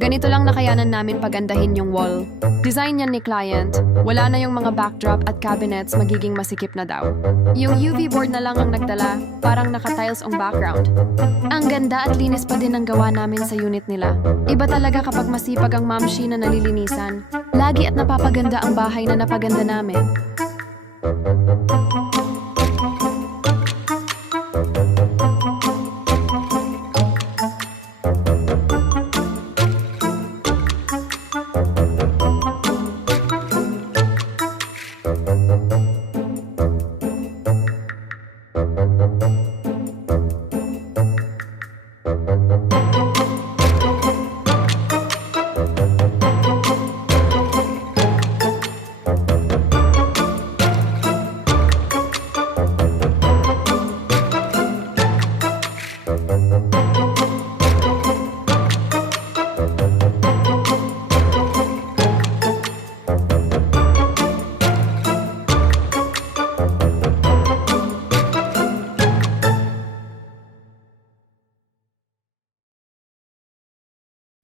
Ganito lang nakayanan namin pagandahin yung wall. Design yan ni client. Wala na yung mga backdrop at cabinets, magiging masikip na daw. Yung UV board na lang ang nagdala, parang naka-tiles ang background. Ang ganda at linis pa din ang gawa namin sa unit nila. Iba talaga kapag masipag ang mamshi na nalilinisan. Lagi at napapaganda ang bahay na napaganda namin.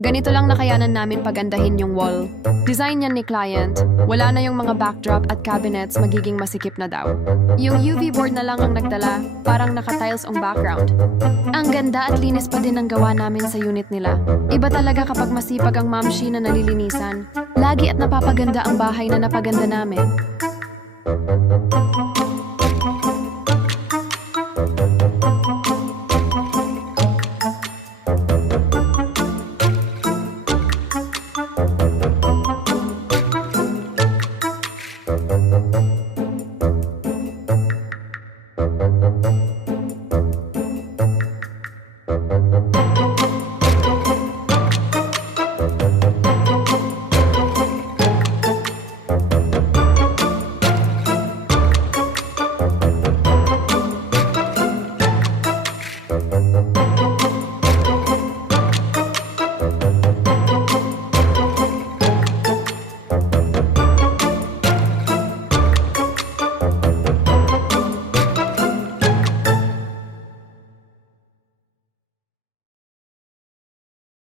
Ganito lang nakayanan namin pagandahin yung wall. Design yan ni client. Wala na yung mga backdrop at cabinets, magiging masikip na daw. Yung UV board na lang ang nagdala, parang naka-tiles ang background. Ang ganda at linis pa din ang gawa namin sa unit nila. Iba talaga kapag masipag ang mamshi na nalilinisan. Lagi at napapaganda ang bahay na napaganda namin.